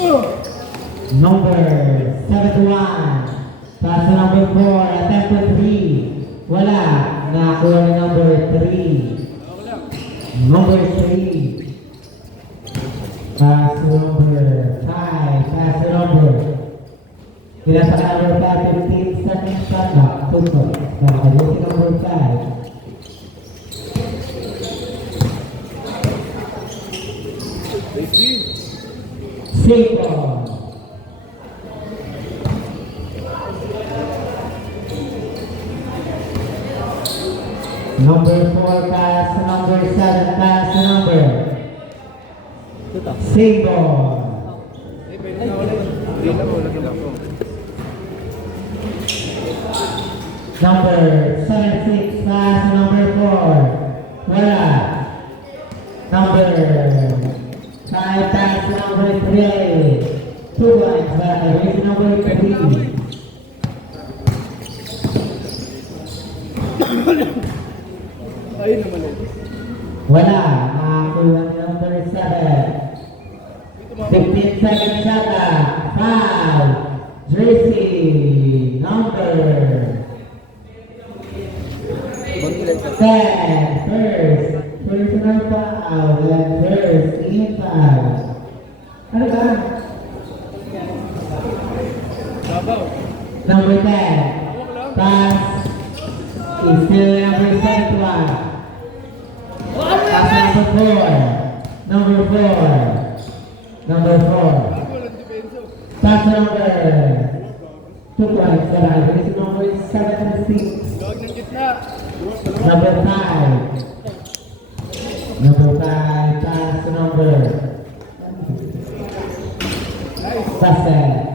Number 71. Pass to number 4. Attempt to 3. Wala. Nakakuha ni number 3. Number 3. Pass to number 5. Pass to number. Kila sa number 5, 15 seconds shot clock. Tutok. Nakakabuti number 5. Simple. Number 4 pass to number 7 pass to number. Simple. Number 7-6 pass to number 4. Wala. Number 5 pass to number 3. 2 points back. Raise number 3. Wala. Nakakuha ni number 7. 15 seconds shot clock. 5. Jersey. Number 10. First. Personal foul. And first. In foul. Ano ba? Number 10. Pass. Is still number 71. Pass number 4. Number 4. Number 4. Pass number 2 points. This is number 76. Number 5. Number 5. Pass number. Pass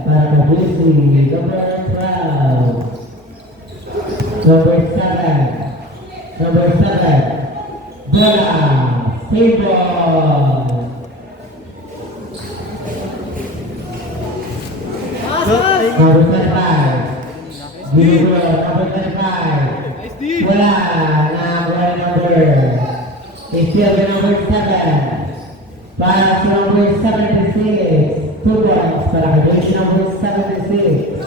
para Jersey. Number 12. Number 7. Number 7. Bola. Simple. Number 35. Number 35. Wala. Nakakuha number. Still the number 7. Para sa number 76. 2 points para kay number 76.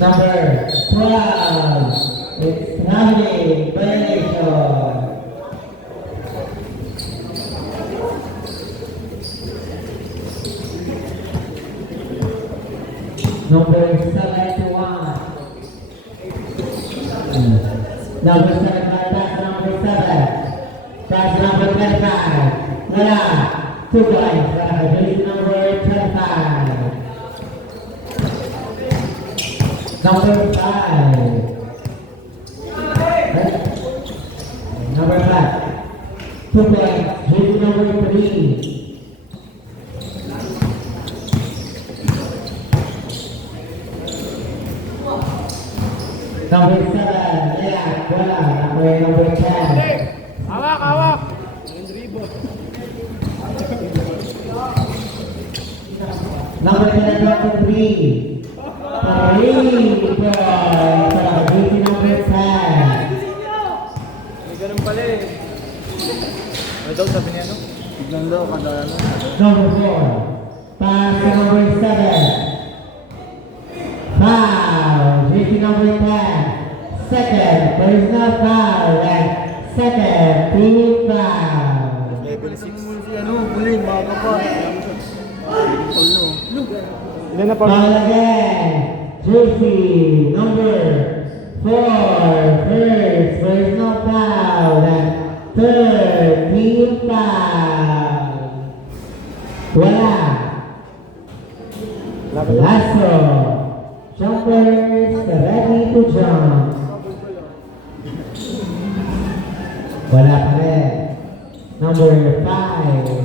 Number 12. It's Ramsey violation. Number 71. Number 75, pass number 7. Pass number 25. Wala. 2 points para kay number 25. Number 5. Number 5. 2 points. Jersey number 3. Number 7. Yeah, wala. Number 10. Hawak! Number 10, number 3. 3 points para Jersey number 10. May ganun pala eh. Ano daw sabi niya no? Biglang daw, kanda ano? Number 4. Pass to number 7. Foul. Jersey number 10. Second. Personal foul. And second. Team foul. Level 6. Si ano, Bulin, bago pa. Tol no. Ilan na pa? Foul again. Jersey number 4. First. Personal foul. And third. Team foul. Wala. Lasso. Jumpers ready to jump. Wala pa rin. Number 5.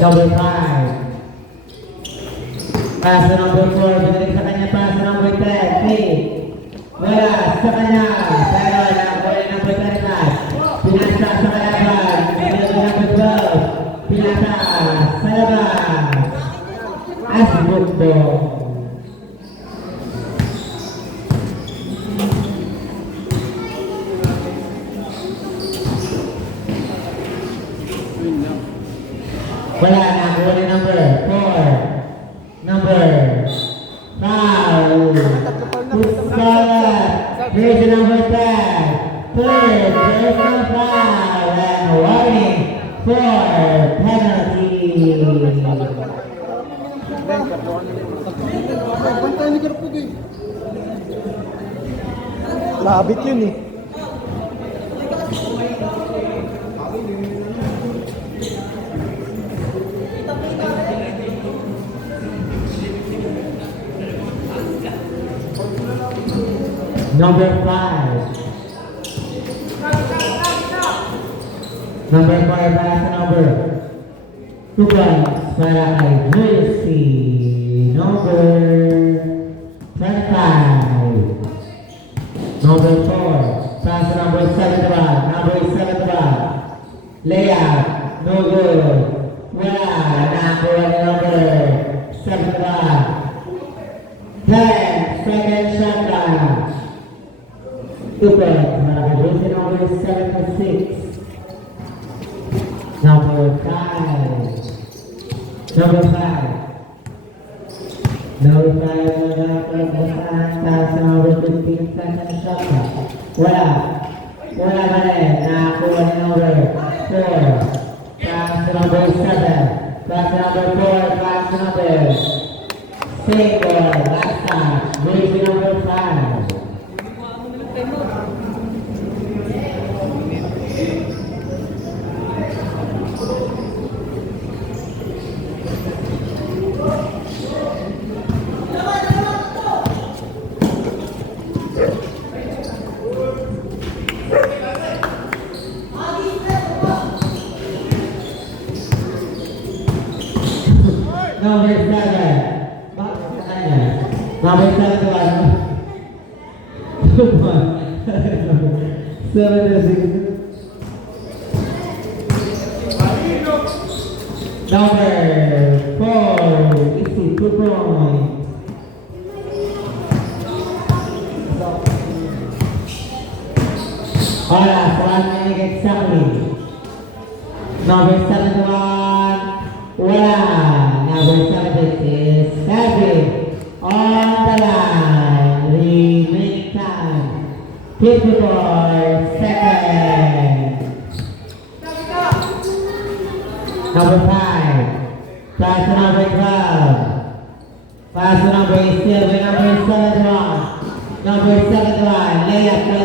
Number 5. Pass to number 4. Binalik sa kanya. Pass to number 10. Fake. Wala sa kanya. Pero number 35. Pinasa sa kalaban. Number 12. Pinasa sa labas. Asibugbo. Wala na ako ni number 4. Number 5. Pusat. Here's the number 10. Third, there's number 5. And warning for penalty. Bantay ni Garpug eh. Labit yun eh. Number 5. Number 5 pass number 2 points para kay Jersey. Number 25. Number 4. Pass number 71. Number 71. Layup. No good. Wala. Nakakuha ni number 71. 10 second shot clock. 2 points para kay Jersey number 76. Number 5. Number 5. Number 5 na pagbasahan sa number 15 second shot clock. Wala. Wala pa rin. Nakakuha ni number 4. Pass to number 7. Pass to number 4. Pass to number single. Last touch. Jersey number 5. Number 7. Bakit sa kanya? Number 7 to ano? 2 points. 7 to 6. Number 4. Easy, 2 points. Oras, 1 minute exactly. Number 7 to 1. Wala. Number 7 is heavy on the line. Remaining time 54 seconds. Number 5. Pass to number 12. Pass to number 7. Number 7 1. Number 7 1. Layup to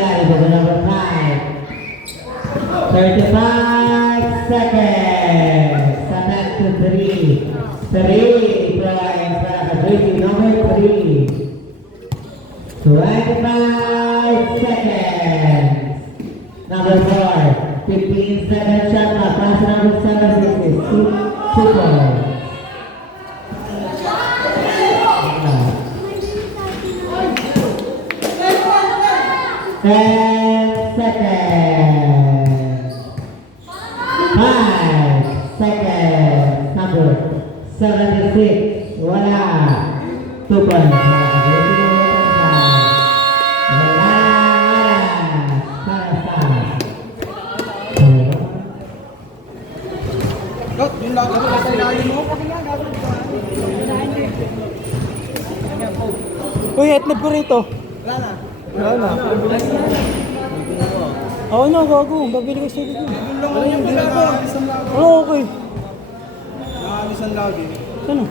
number 5. 35 seconds. 7 to 3. 3 points para Jersey number 3. 25 seconds. Number 4. 15 seconds shot clock. Pass number 7 is 2 points. 10 seconds. 5 seconds. Number 76. Wala. 2 points. Wala. Dot, yun lang ako sa ilalim mo. Uy, etlog ko rito. Wala na. Wala na. Oo na, gago. Babili ko sa dito. Oo, okay. Nakalisan lagi. Saan o?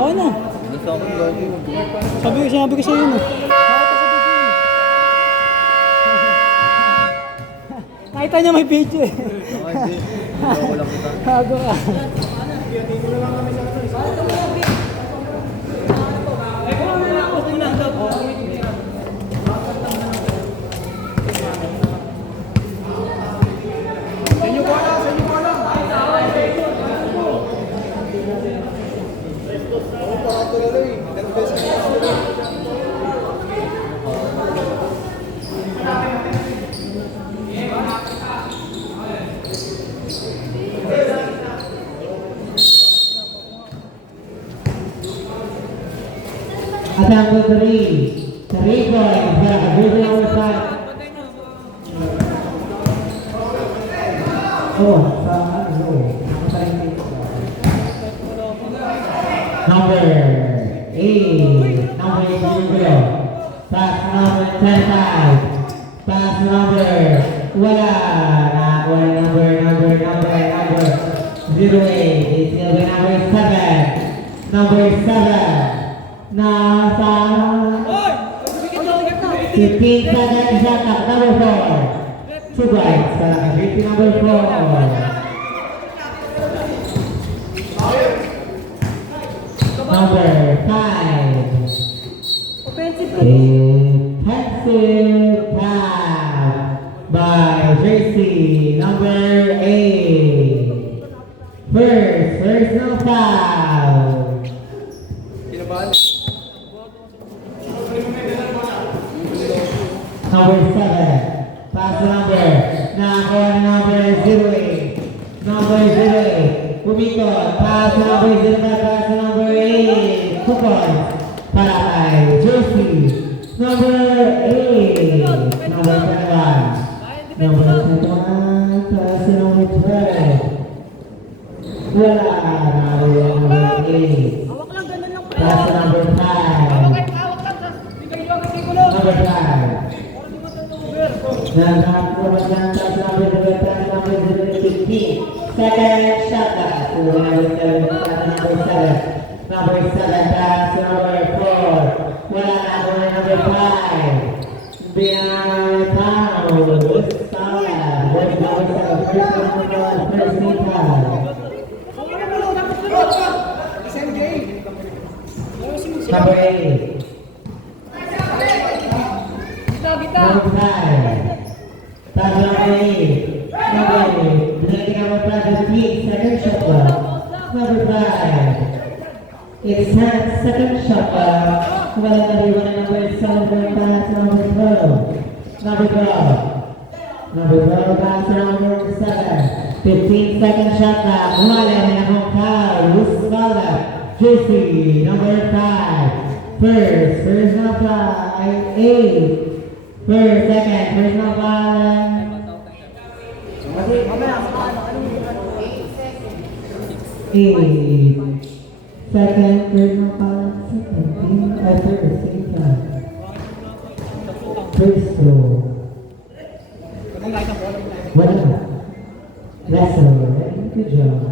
Bakit na? Sinabi ko sa iyo no. Nakita niya may video eh. Gago ka. At number 3. 3 points para Jersey number 5. Oh, sa ano? Number 8. Number 8 Jugulo. Pass number 10-5. Pass number. Wala. Nakakuha ng number 08. It's still by number 7. Number 7. Nasa 15 seconds shot clock. Number 4. 2 points para kay number 4. Number 5. Offensive ka. Offensive foul by jersey number 8. First no foul. Kinabahan. Number 7. Pass number. Nakakuha ng number 08. Number 08. Pumikot. Pass number 05. Pass number 8. 2 points para kay jersey number 8. Number 21. Number 21. Pass number 12. Wala. Number 8. Hawak lang, ganun lang pa. Pass number 5. Hawak lang. Hindi kayo lang kasi gulo. Number 5. Nakakuha ng pass number 15. Second shot clock. Number 7. Number 7 pass number 4. Wala na ako na number 5. Beyond foul. Foul. First number 7. First foul. Number 8. Number 5. Pass number 8. Number 8. Blending number 15. Second shot clock. Number 5. It's second shot clock. Wala na rin na number 7. Pass number 12. Number 12. Number 12 pass number 7. 15 second shot clock. Wala na akong foul. Loose foul. Jersey number 5. First na foul. 8. First na foul. Eight. Second, third na foul. First row. Wala. Last row. Good job.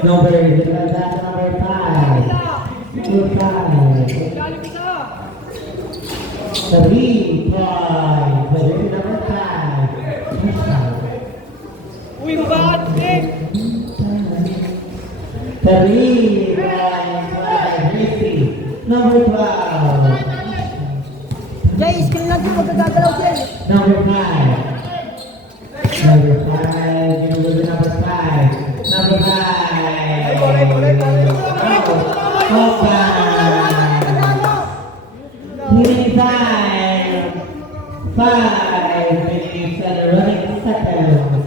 Number 5. Number 5. 3 points. Number 5. Uy, bakit eh? 3 points. Number 12. Jay, skill lang yung magagagalaw siya. Number 5. Number 5. Number 5. Number 5. Healing time. 5 minutes and running seconds.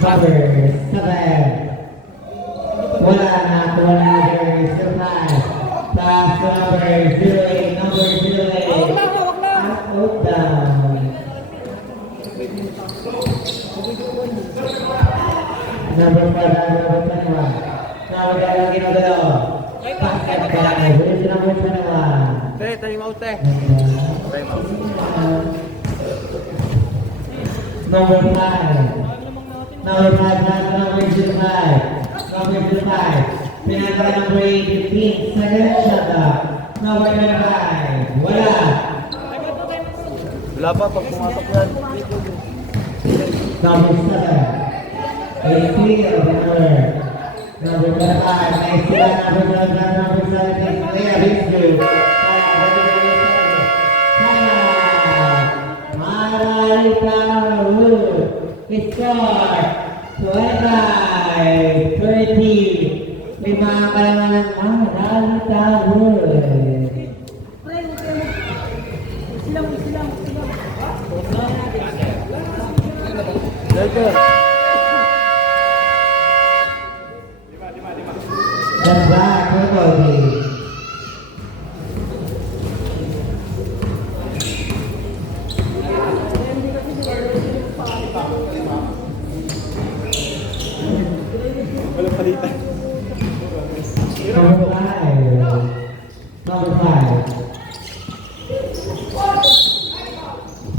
Number 7. Wala na ako number 5. Pass number 08. Number 08. Hawak lang. Out down. Number 5, number 21. Now we got lagi number 2. Basket by Bridge number 21. Time out eh. Number 5. Number 5, number 05. Number 05. Pinaka number 15. Second shot up. Number 5. Wala. Wala pa, pag pumasok yan. Number 7. Clear number 5. Nice sila number 17. Clear this good. Maralita Wood. Score 25-30. Lima ka naman ng Maralita Wood. Walang palitan. Number 5. Number 5.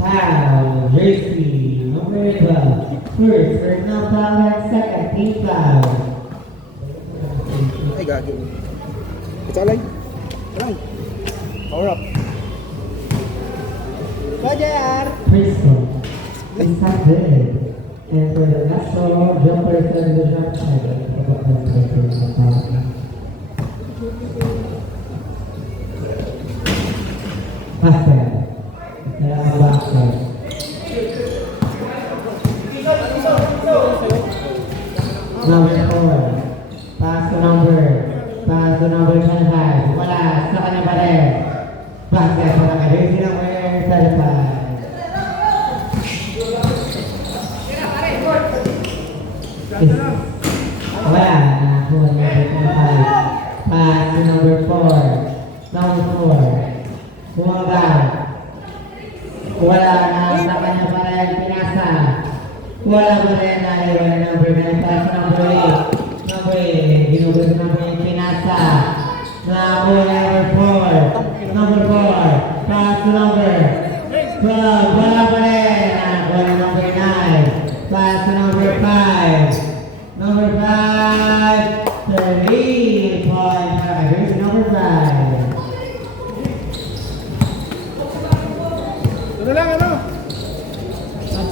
Foul. Jersey. Number 12. First now foul and second team foul. Ay, gago. Ito alay. Alay. Power up. Bajar! Crystal. Is not good. And for the last ball, jumper is the jump side. Basket. Basket. Number 4. Pass to number 25. Wala. Sa kanya pa rin. Basket. Wala ka. Here's the number 35. Wala. Nakuha niya 25. Pass to number 4. Number 4. Bumagal. Wala na sa kanya pa rin. Pinasa. Wala pa rin na iwan na number 9. Pass to number 8. Number 8. Ginugot number 8. Pinasa. Nakuha number 4. Number 4. Pass to number 12. Wala pa rin. Nakuha number 9. Pass to number 5. Number 5. 3.5. Here's number 5. Ano lang, ano?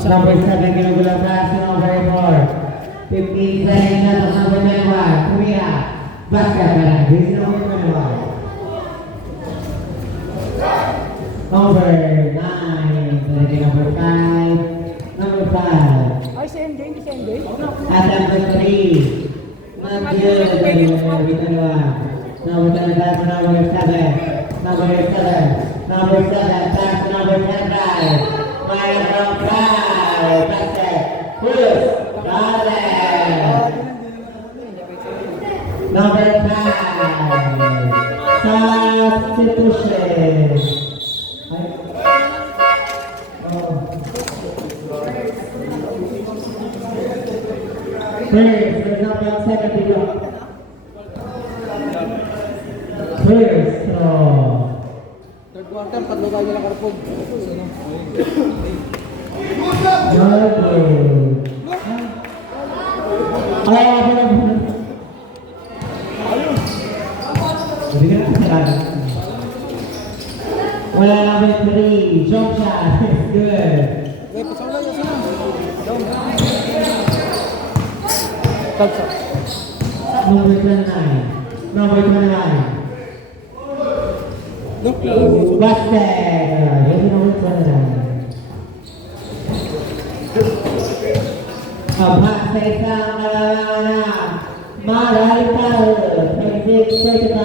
Number 7, ginugulang pass to number 4. 15 seconds na to number 21. Kuya, basket ka na. Here's number 21. Number 9. Number 5. Number 5. Ay, same day, same day. At number 3. Matthew, number 21. Number 25, number 7. Number 7. Number 7, pass to number 10. Number 5. Basket. Push. Ballet. Number 5. Substitution. First, number 7 below. First, Third quarter, tatlo tayo lang karpog. Wala number 3, jump shot, good. Okay, pasang lang yan sila. Tagsa. Number 29, number 29. No? Basket, yes, number 29. Abang sa isang nalalangan marami tayo, 26-35.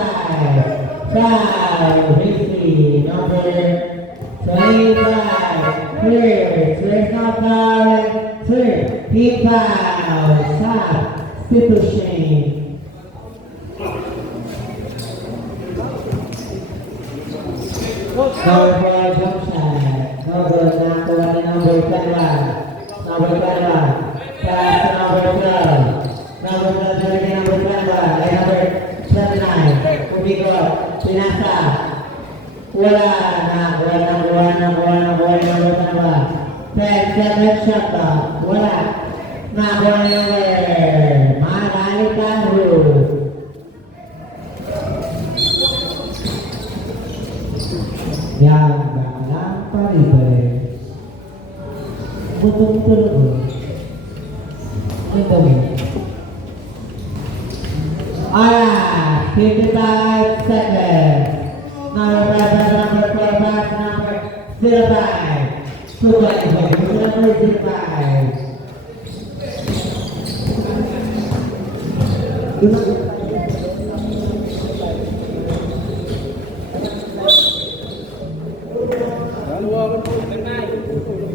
Foul, Hickley, number 25. First now foul, third, team foul, substitution. Number 4, jump shot. Number 21, number 21. Number 21. Pass to number 12. Number 12, number 21. Ay, number 79. Umikot. Pinasa. Wala na. Number 21. 10 seconds shot clock. Wala. Number Magali Tahu. Yang dalam paribai. Betul-betul. Betul. 55 seconds. Number 5, number 05. Number 05.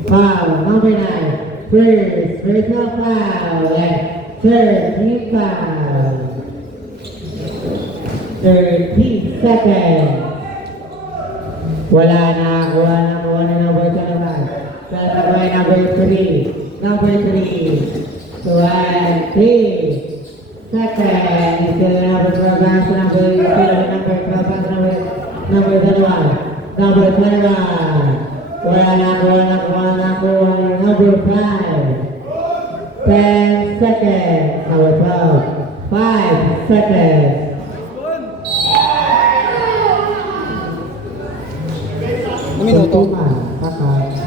Foul, number 9. First now foul, and third team foul. 13 seconds. Wala na number 25. Number 3. Number 3. 20. Second is the number 12, pass to number 12, pass to number 21. Number 21. Wala na ako, number 5. 10 seconds. Number 12. 5 seconds. Ang minuto. Kakak.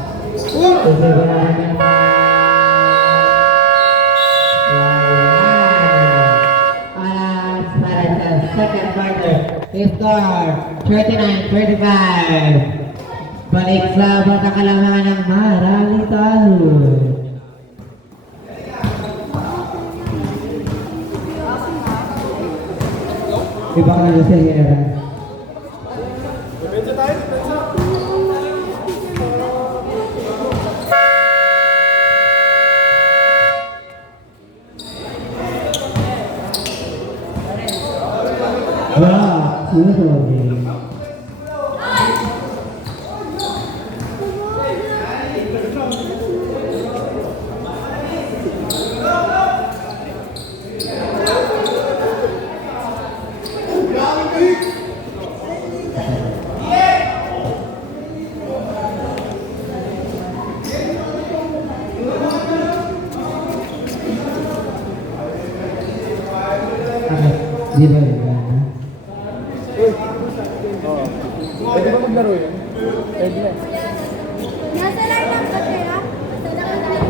Second quarter. Score 39-35. Balik sa pagkakalangan ng Marali Talo. Iba ka na sa hira. Wow, susunod. Di ba yun? Pwede ba maglaro yun? Pwede na. Nasa lang lang ba sila? Nasa lang lang.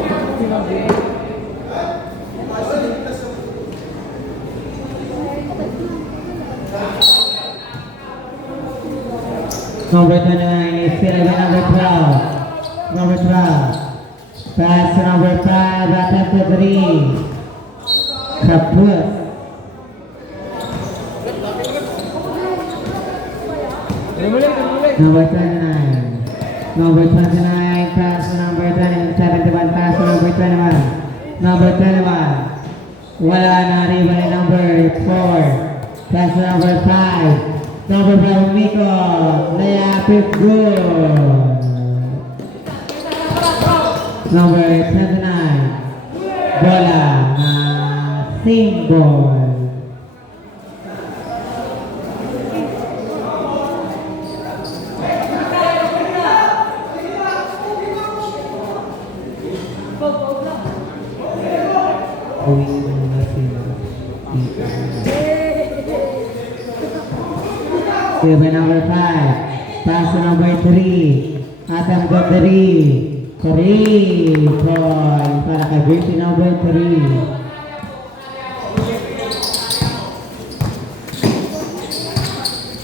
Number 29 is filled by number 12. Number 12. Pass to number 5, attempt to 3. Kaput. Number 29. Number 29, pass to number 20, 71, pass to number 21. Number 21. Wala na riba ni number 4. Pass to number 5. Number 5, Miko. Layup is good. Number 29. Bola na single. Give me number 5. Pass to number 3. Attempt to 3. 3 point para kay Bertie number 3.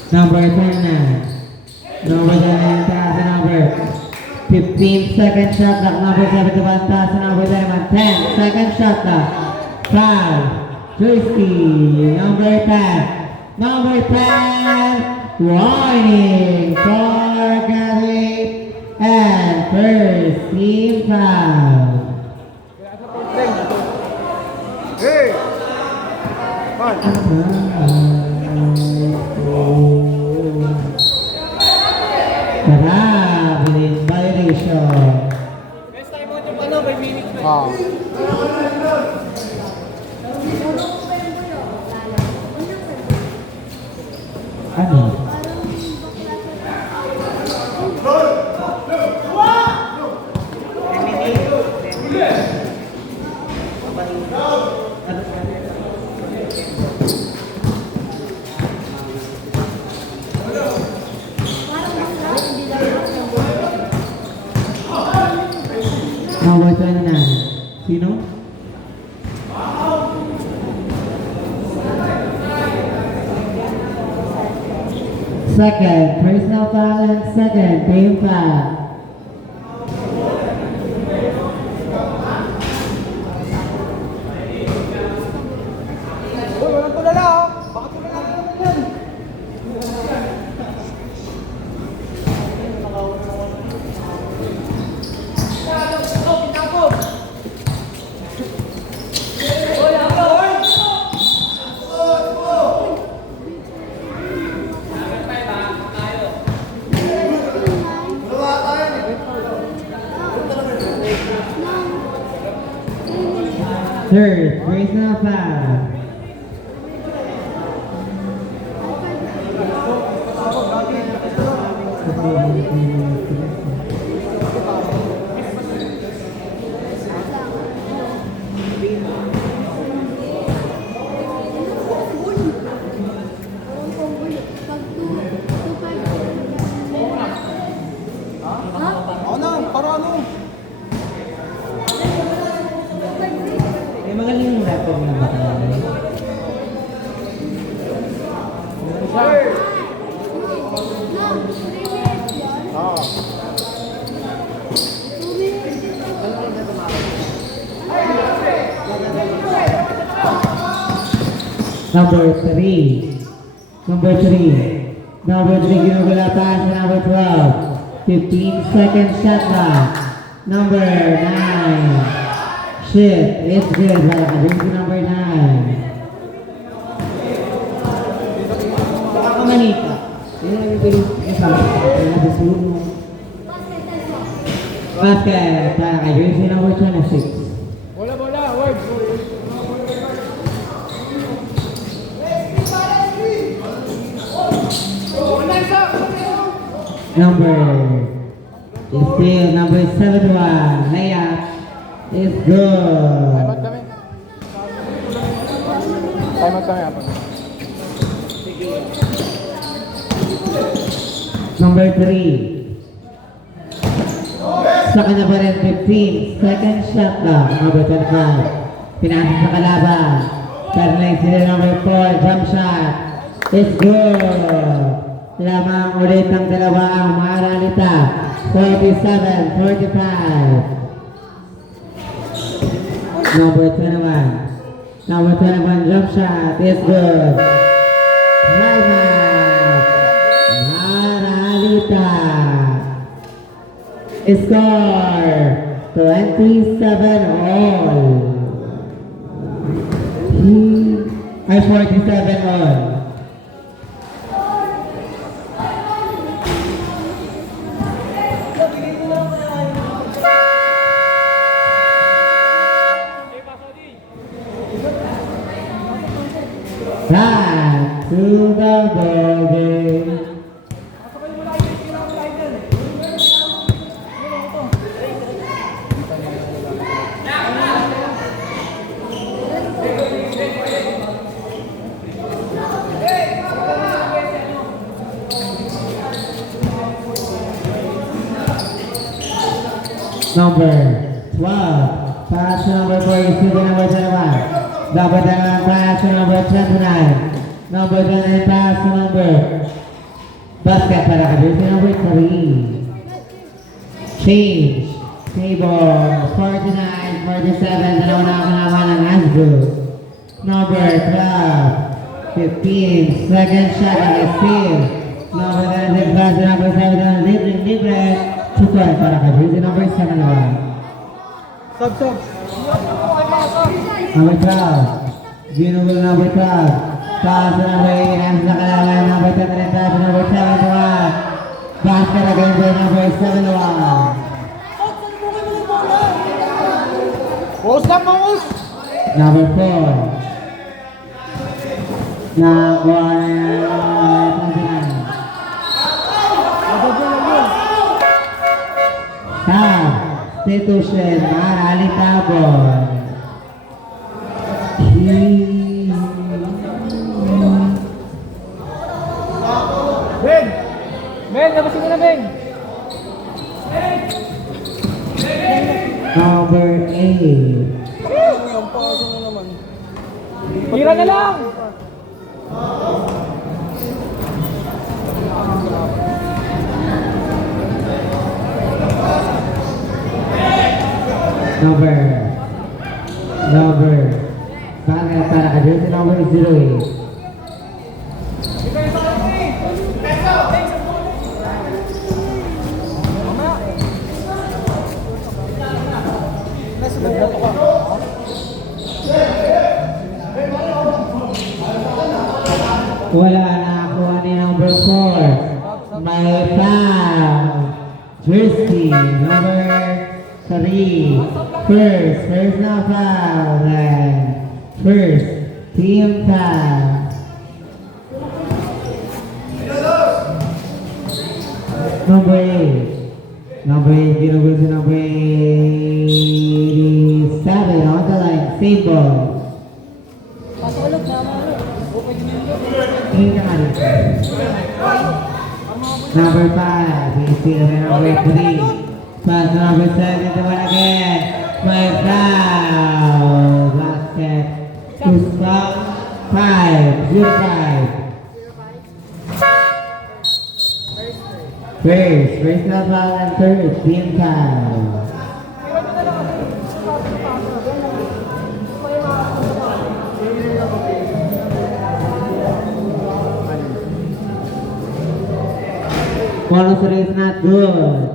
Number 10. Number 10 pass to number 15 second shot clock. Number 71 pass to number 10. 10 second shot clock. 5. Joyski. Number 10. Number 10. Warning for Gary and first team foul. Hey! Man! Marabilis violation. Next time mo yung ano, by minutes na. Ano? Number 29. Sino? Second, personal foul and second, team foul. Uy, walang tulala oh! Baka tulala naman yan! Third, personal foul. Ako na, para ano? May magaling yung rapper na baka. Ah. Number 3. Number 3. Number 3, ginugula pa sa number 12. 15 second shot clock. Number 9. Shit, it's good. Bring to number 9. Baka manita. Yun ang yung kasama sa sumo. Basket, para kay jersey number 26. Bola, word. Number is still number 71. Layup is good. Time out kami apa? Number 3. Sa kanya pa rin 15. Second shot lang. Number 25. Pinasok sa kalaban. Turning sila number 4. Jump shot. It's good. Lamang ulit ang dalawang Maralita. 47-45. Number 21. Number 21 jump shot is good. Maralita. Score 27 all. Ay 47 all. Back to the ball game. Number 12, pass to number 4, receiver number 21. Double down pass to number 29. Number 29 pass to number. Basket para ka jersey number 3. Change. Table 49, 47. Dalawa na ang kalaban ng Asgo. Number 12, 15. Second shot ang steal. Number 96 pass to number 7. Libre. Super para ka jersey number 7. Sub. Number 12. Ginugol number 12. Pass to number 8. Hands na kalaban number 10. Pass to number 7. Basket against the number 7. Post lang, Maus! Number 4. Nakuha na Substitution, Maralita boy. Ben, labasin mo na, Ben! Number 8. Ang paso mo naman. Tira na lang! Number. Para ka jersey number 08. Wala na ako ni number 4. May foul. Jersey number 3. First na foul. First team foul. number 8. Number 8, ginugol si number 87 on the line. Same ball. Pasulog na mga open nyo. Tingin ka nga dito. Number 5, we see number 3. Pass to number 7, the one again. My foul. Basket. Who's foul? 5, 0-5. First na foul and third, team foul. Follow is not good.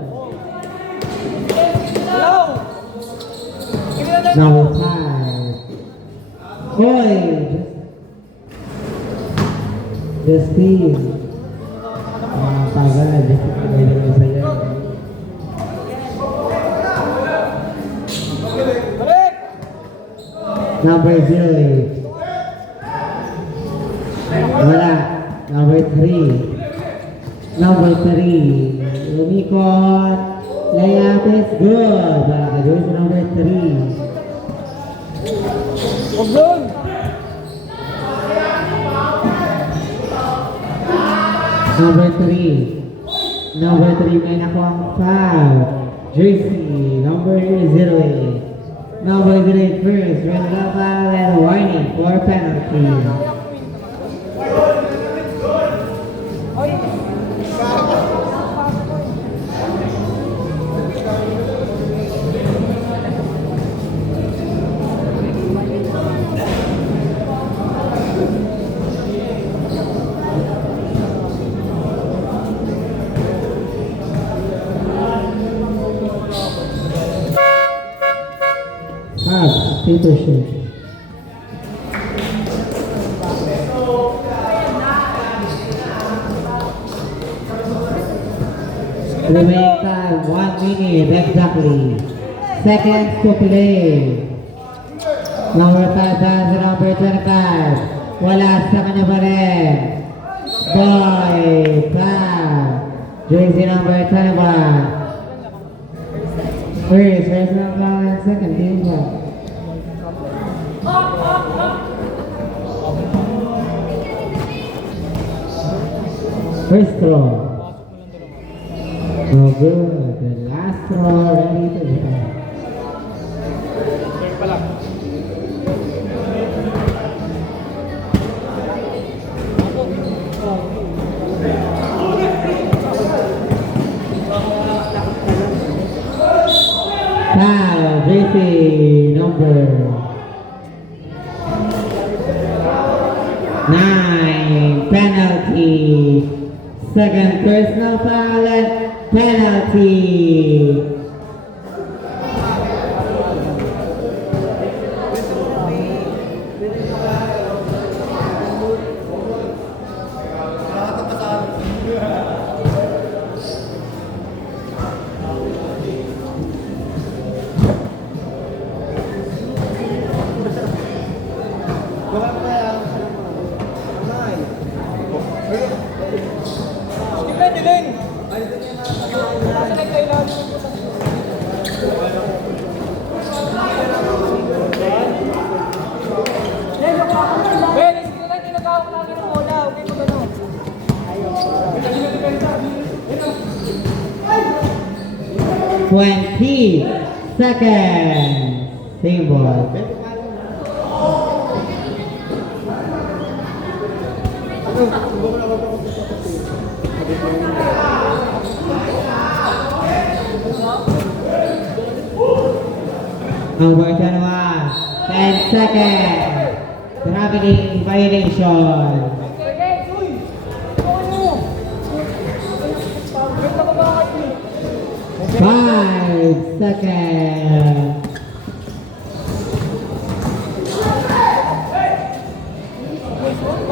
Number 5. Boy, just team. Pagal, just available sa iyo. Number 08. Wala. Number 3. Number 3. Umikot. Layup is good. Nakakagawin sa number 3. Oblong! Number 3. Number 3 may nakuha ang foul. Jersey. Number 08. Number 08 first. Red foul and warning for penalty. Substitution. Remaining time 1 minute exactly. Seconds to play. Number 5 pass to number 25. Wala sa kanya pa rin. Boy, pass. Jersey number 21. First number and second team foul. First throw. Oh good. The last throw ready to go. Foul, JC number 9, penalty. Second personal foul and penalty. Seconds. Same ball. Number 21. 10 seconds. Traveling violation. 5 seconds.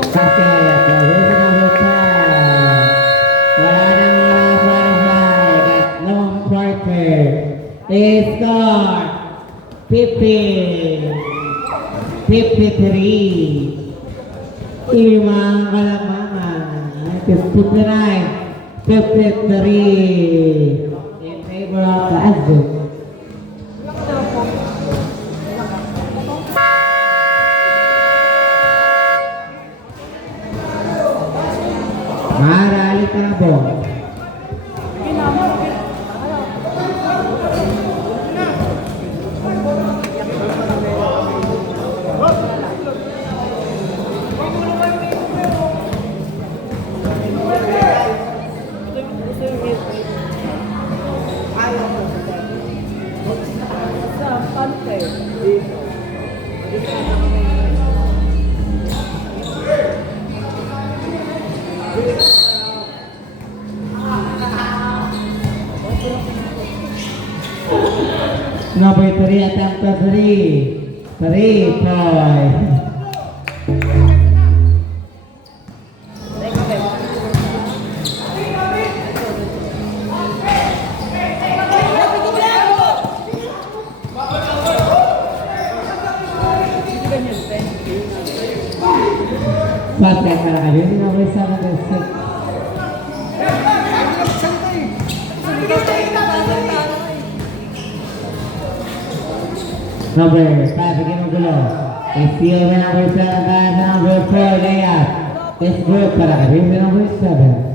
Basket. Number 10. Wala nang butterfly. Tatlong quarter. Score 50. 53. Limang kalamangan. 59. 53 in favor of the Azul. Marali Tabo. Number 3 attempt to 3. 3 point. Pass para kami number 7 to 6. Number 5 again of below. It's still the number 7 pass number 4 layup. It's good para kami number 7.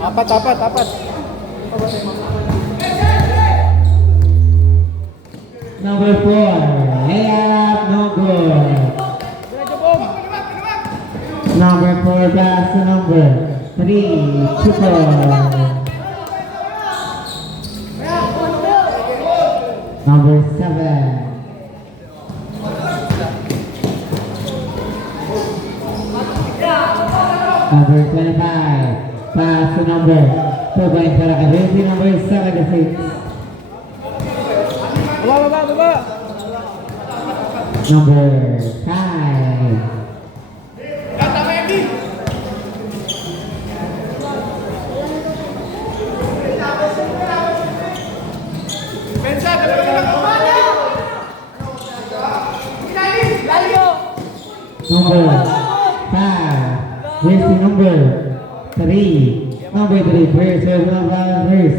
Apat. Number 4 layup no good. Number 4 pass to number 3 triple. Number 7. Number 25, pass to number 2 point para kay number 76. Baba. Number 5. Number 5, where's the number 3? Number 3, where's the number 3?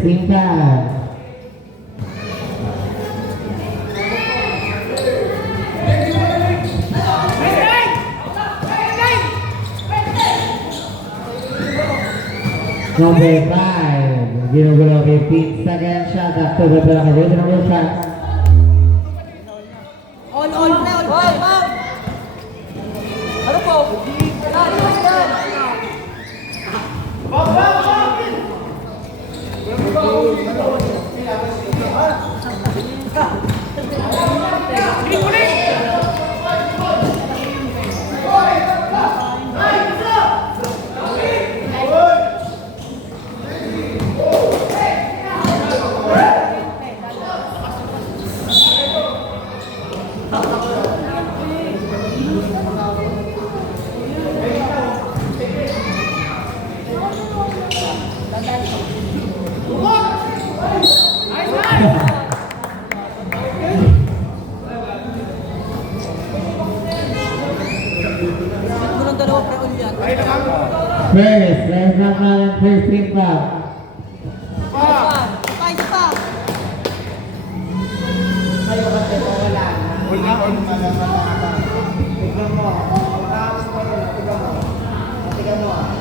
Number 5, ginugulo kay Pete, second shot after the pala kay number 5. Ano po? First, let's not run first team foul. Tignan mo. Tignan mo.